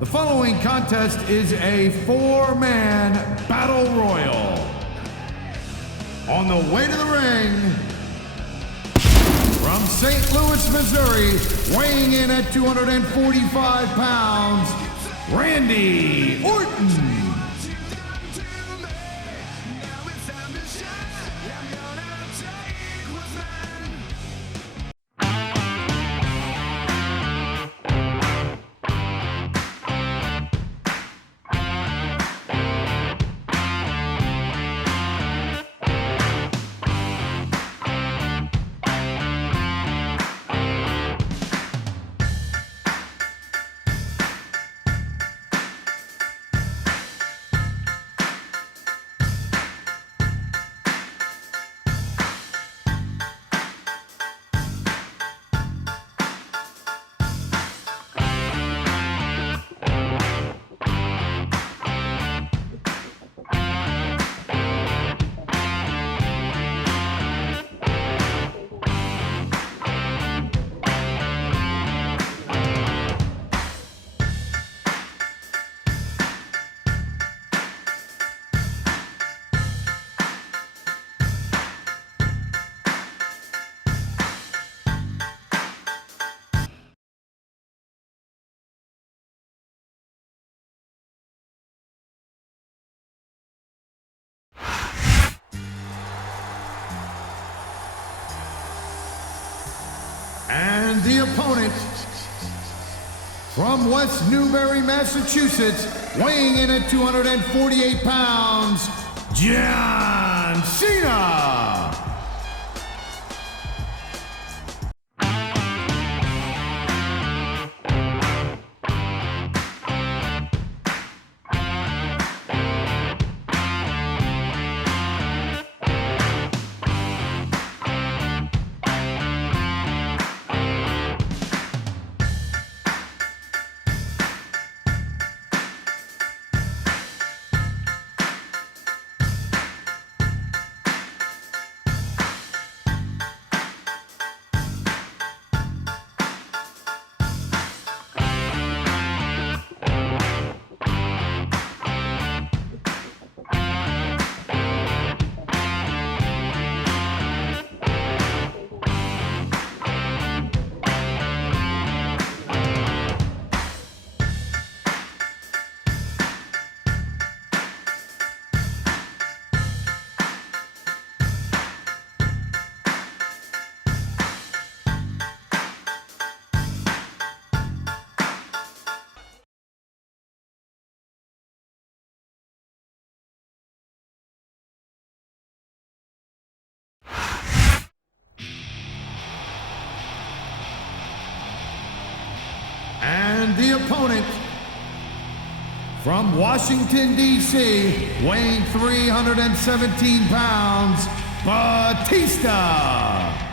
The following contest is a four-man battle royal. On the way to the ring, from St. Louis, Missouri, weighing in at 245 pounds, Randy Orton. And the opponent, from West Newbury, Massachusetts, weighing in at 248 pounds, John Cena. And the opponent, from Washington, D.C., weighing 317 pounds, Batista.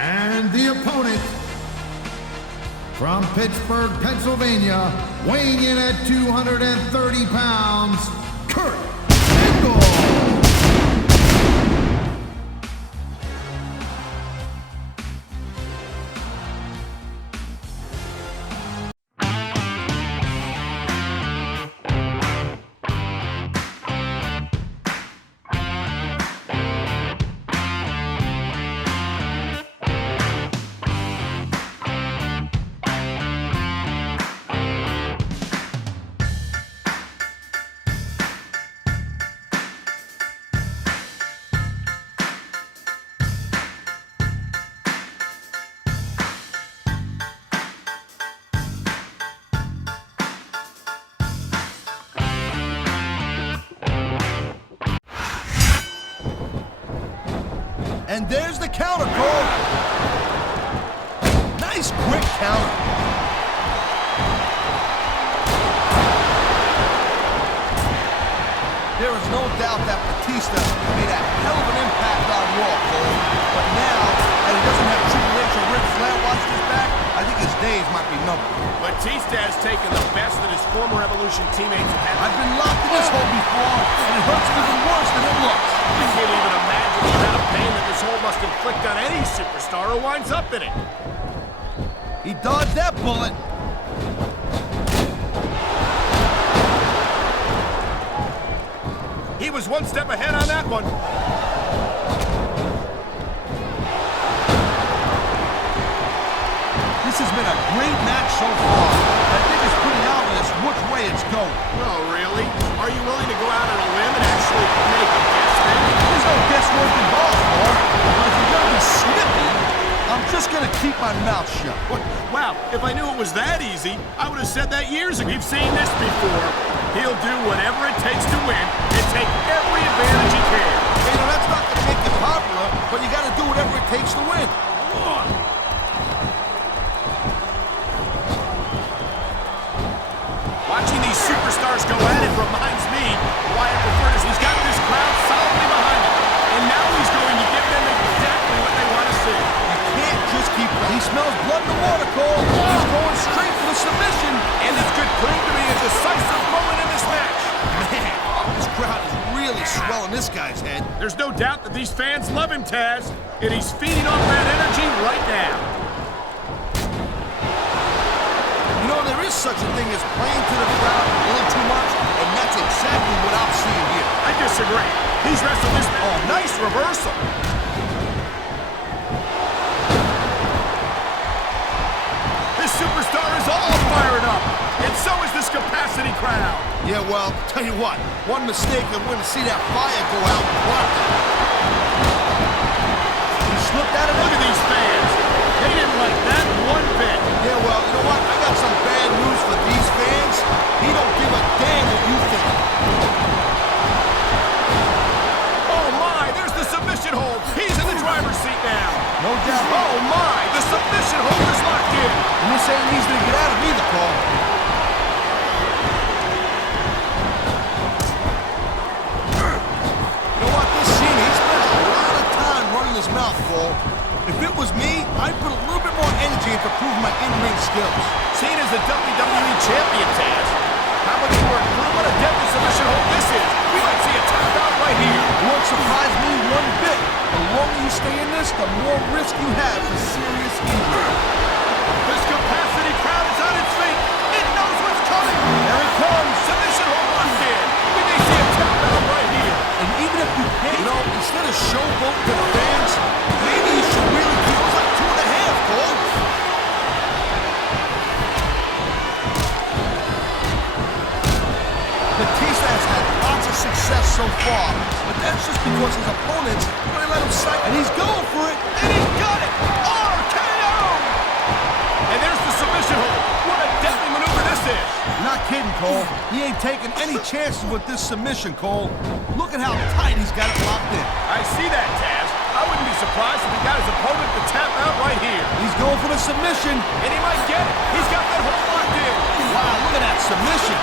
And the opponent from Pittsburgh, Pennsylvania, weighing in at 230 pounds, Kurt Angle. And there's the counter, Cole. Nice quick counter. There is no doubt that Batista made a hell of an impact on Raw, Cole. But now that he doesn't have Triple H or Ric Flair watching his back, I think his days might be numbered. Batista has taken the best that his former Evolution teammates have had. I've been locked in this hole before, and it hurts even worse than it looks. I can't even imagine the amount of pain that this hole must inflict on any superstar who winds up in it. He dodged that bullet. He was one step ahead on that one. This has been a great match so far. I think it's pretty obvious which way it's going. Oh, really? Are you willing to go out on a limb and actually make a guess then? There's no guesswork involved, Paul. But if you're gonna be snippy, I'm just gonna keep my mouth shut. Wow, if I knew it was that easy, I would have said that years ago. We've seen this before. He'll do whatever it takes to win and take every advantage he can. You know, that's not gonna make you popular, but you gotta do whatever it takes to win. Watching these superstars go at it reminds me why I prefer this. He's got this crowd solidly behind him, and now he's going to give them exactly what they want to see. You can't just keep... He smells blood in the water, Cole. He's going straight for the submission. And this could prove to be a decisive moment in this match. Man, this crowd is really swelling this guy's head. There's no doubt that these fans love him, Taz, and he's feeding off that energy right now. You know, there is such a thing as playing to the crowd a little too much, and that's exactly what I'm seeing here. I disagree. He's wrestled this... Oh, nice reversal. This superstar is all fired up, and so is this capacity crowd. Yeah, well, tell you what, one mistake and we're going to see that fire go out. He slipped out of it. Look at these fans. They didn't like that one bit. Yeah, well, you know what? I got some bad news for these fans. He don't give a damn what you think. Oh, my, there's the submission hold. He's in the driver's seat now. No doubt. Oh, my, the submission hold is locked in. And this ain't easy to get out of either, Paul. You know what? This Cena, he spent a lot of time running his mouth, Paul. If it was me, I'd put a little bit more energy into proving my in-ring skills. Cena's a WWE champion, Taz. How much more what a deadly submission hold this is. We might see a tap out right here. It won't surprise me one bit. The longer you stay in this, the more risk you have for serious injury. This capacity crowd is on its feet. It knows what's coming. There it comes. Submission hold locked in. We may see a tap out right here. And even if you can't, you know, instead of showboating to the fans, maybe you should really keep it like 2.5, Cole. Batista has had lots of success so far, but that's just because his opponents really let him sight, and he's going for it, And he's got it. RKO. And there's the submission hold. What a deadly maneuver this is. Not kidding, Cole. He ain't taking any chances with this submission, Cole. Look at how tight he's got it locked in. I see that, Taz. I wouldn't be surprised if he got his opponent to tap out right here. He's going for the submission. And he might get it. He's got that hold locked in. Wow, look at that submission.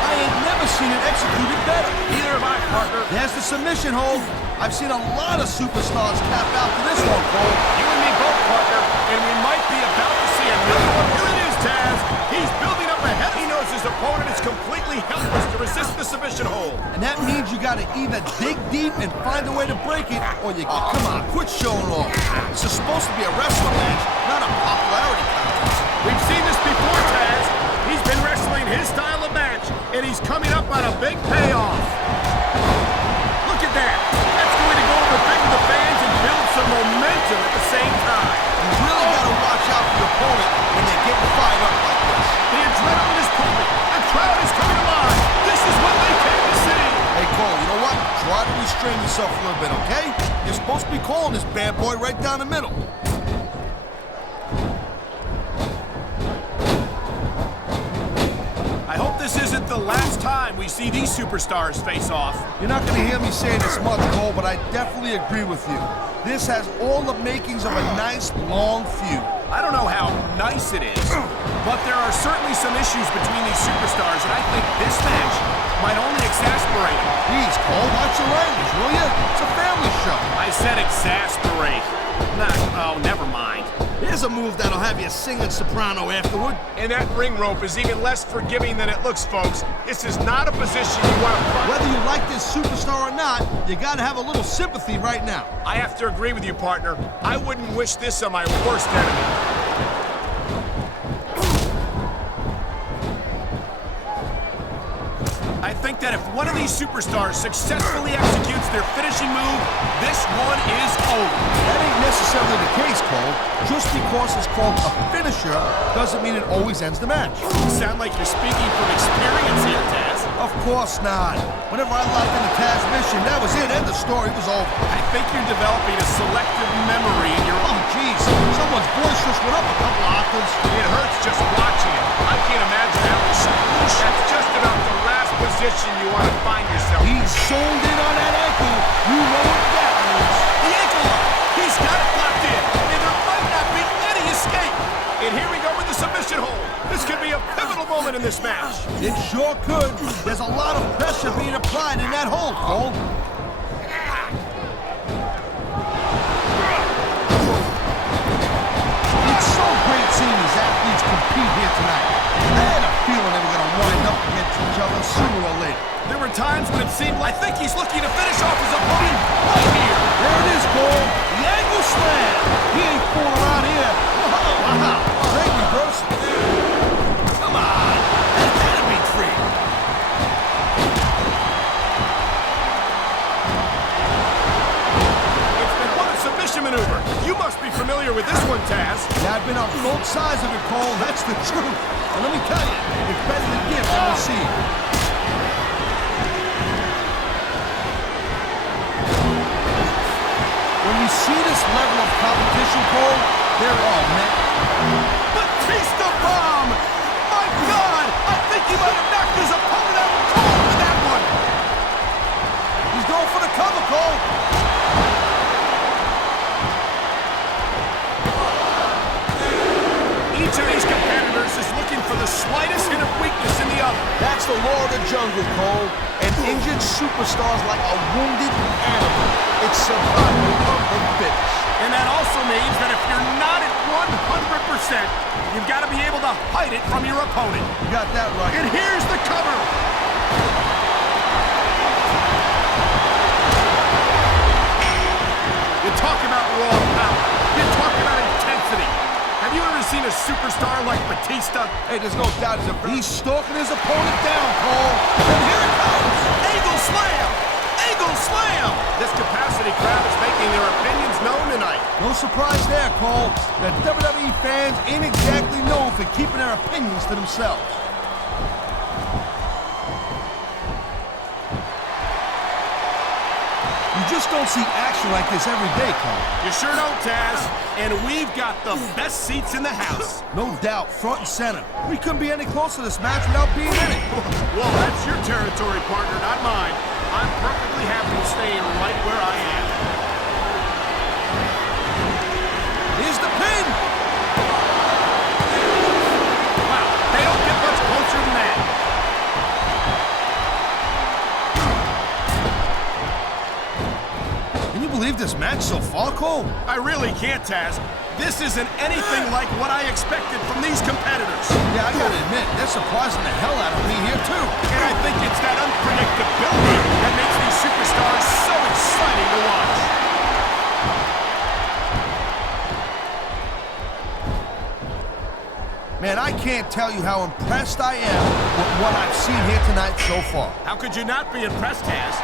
I ain't never seen it executed better. Neither have I, partner. There's the submission hold. I've seen a lot of superstars tap out to this one, Cole. You and me both. called, partner, and we might be about to see another one. Here it is, Taz. He's building up ahead. He knows his opponent is completely helpless to resist the submission hold. And that means you gotta either dig deep and find a way to break it, or you come on, quit showing off. This is supposed to be a wrestling match, not a popularity contest. We've seen this before, Taz. He's been wrestling his style of match, and he's coming up on a big payoff. Look at that. That's going to go over big with the fans and build some momentum at the same time. You really gotta watch out for your opponent when they're getting fired up like this. The adrenaline is pumping. The crowd is coming alive. This is what they came to see. Hey, Cole, you know what? Try to restrain yourself a little bit, okay? You're supposed to be calling this bad boy right down the middle. I hope this isn't the last time we see these superstars face off. You're not gonna hear me say this much, Cole, but I definitely agree with you. This has all the makings of a nice, long feud. I don't know how nice it is, but there are certainly some issues between these superstars, and I think this match might only exasperate them. Please, Cole, watch your language, will you? It's a family show. I said exasperate. Oh, never mind. Here's a move that'll have you singing soprano afterward. And that ring rope is even less forgiving than it looks, folks. This is not a position you want to find. Whether you like this superstar or not, you gotta have a little sympathy right now. I have to agree with you, partner. I wouldn't wish this on my worst enemy. I think that if one of these superstars successfully executes their finishing move, this one is over. That ain't necessarily the case, Cole. Just because it's called a finisher doesn't mean it always ends the match. You sound like you're speaking from experience here, Taz. Of course not. Whenever I locked in the Taz mission, that was it. End of story. It was over. I think you're developing a selective memory in your... Oh, jeez. Someone's voice just went up a couple octaves. It hurts just watching it. I can't imagine how it's... That's just about the last position you want to find yourself. He's zoned in on that ankle. You know what that means. The ankle lock. He's got it locked in, and there might not be any escape. And here we go with the submission hold. This could be a pivotal moment in this match. It sure could. There's a lot of pressure being applied in that hold, Cole. It's so great seeing these athletes compete here tonight. I had a feeling they were going to wind up against each other sooner or later. There were times when it seemed like I think he's looking to finish off his opponent right here. There it is, Cole. The angle slam. He ain't fooling around here. Wow. Great reversal. Come on. That had to be three. It's been one submission maneuver. You must be familiar with this one, Taz. Yeah, I've been on both sides of it, Cole. That's the truth. And let me tell you, it's better to give than receive. When you see this level of competition, Cole, they're all met. Batista bomb! My God! I think he might have knocked his opponent out cold with that one. He's going for the cover, Cole. Each of these competitors is looking for the slightest hint of weakness in the other. That's the law of the jungle, Cole. And injured superstars like a wounded animal. It's survival of the fittest. And that also means that if you're not at 100%, you've got to be able to hide it from your opponent. You got that right. And here's the cover. You talk about raw power. You talk about intensity. Have you ever seen a superstar like Batista? Hey, there's no doubt he's stalking his opponent down, Cole. And here it comes. Angle slam! Angle slam! This capacity crowd is making their opinions known tonight. No surprise there, Cole. The WWE fans ain't exactly known for keeping their opinions to themselves. You just don't see action like this every day, Cole. You sure don't, Taz. And we've got the best seats in the house. No doubt, front and center. We couldn't be any closer to this match without being in it. Well, that's your territory, partner, not mine. I'm perfectly happy staying right where I am. Here's the pin. Wow, they don't get much closer than that. Can you believe this match so far, Cole? I really can't, Taz. This isn't anything like what I expected from these competitors. Yeah, I gotta admit, they're surprising the hell out of me here, too. And I think it's that unpredictability that makes these superstars so exciting to watch. Man, I can't tell you how impressed I am with what I've seen here tonight so far. How could you not be impressed, Taz?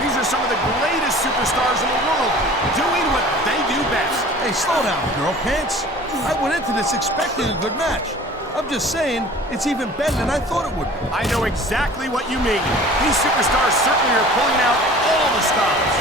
These are some of the greatest superstars in the world, doing what they do best. Hey, slow down, girl pants. I went into this expecting a good match. I'm just saying, it's even better than I thought it would be. I know exactly what you mean. These superstars certainly are pulling out all the stops.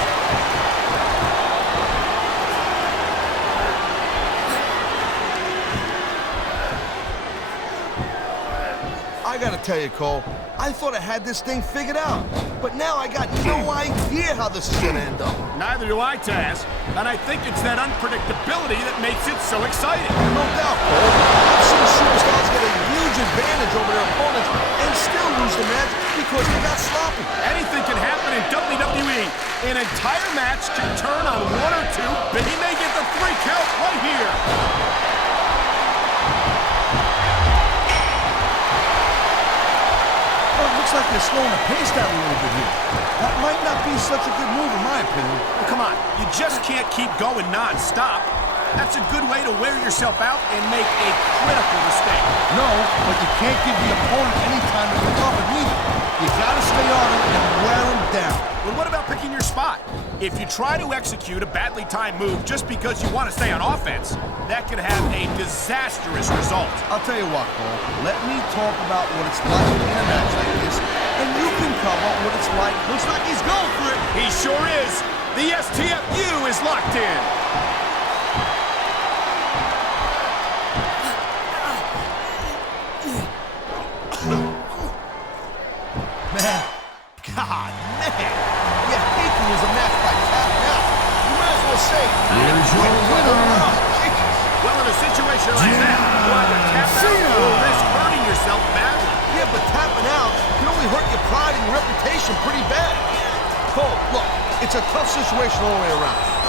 I gotta tell you, Cole, I thought I had this thing figured out. But now I got no idea how this is gonna end up. Neither do I, Taz. And I think it's that unpredictability that makes it so exciting. No doubt, Cole. I've seen superstars get a huge advantage over their opponents and still lose the match because they got sloppy. Anything can happen in WWE. An entire match can turn on one or two, but he may get the 3 count right here. Looks like they're slowing the pace down a little bit here. That might not be such a good move in my opinion. Well, come on, you just can't keep going non-stop. That's a good way to wear yourself out and make a critical mistake. No, but you can't give the opponent any time to recover neither. You gotta stay on him and wear him down. Well, what about picking your spot? If you try to execute a badly timed move just because you want to stay on offense, that could have a disastrous result. I'll tell you what, Cole. Let me talk about what it's like in a match like this, and you can cover what it's like. Looks like he's going for it. He sure is. The STF-U is locked in. Man, God, man. You hate to lose a match by tapping out. You might as well say, Here's your winner. Well, in a situation like that, you either tap out or risk hurting yourself badly. yeah, but tapping out can only hurt your pride and your reputation pretty bad. Cole, look, it's a tough situation all the way around.